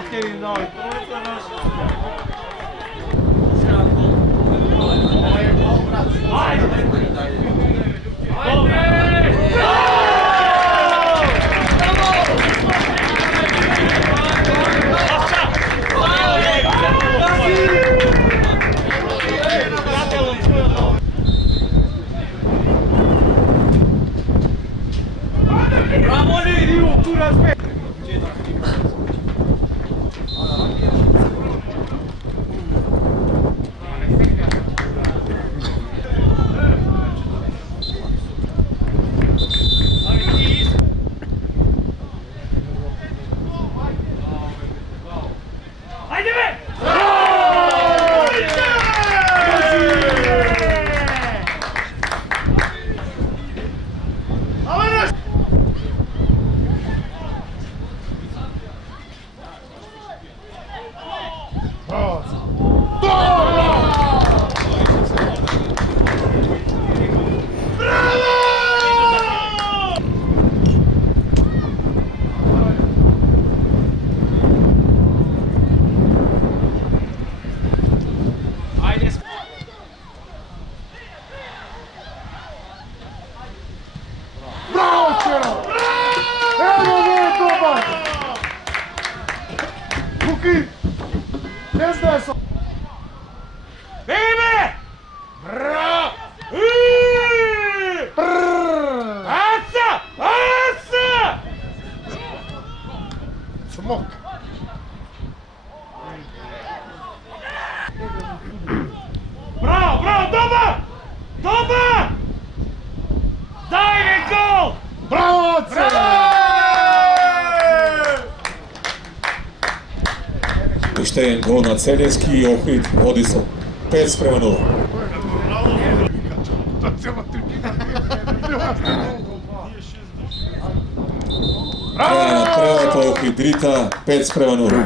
Materin doj. Bravo, Lirio, pura aspetta. Ne znaš o... Bebe! Bra! Aca! Aca! Cmok! Bravo, bravo, dobar! Dobar! Daj mi gol! Bravo, Oce! Pušten gol na Celjevski i Ohrid vodi sa 5:0. Kraja na preleta Ohrid Drita 5:0.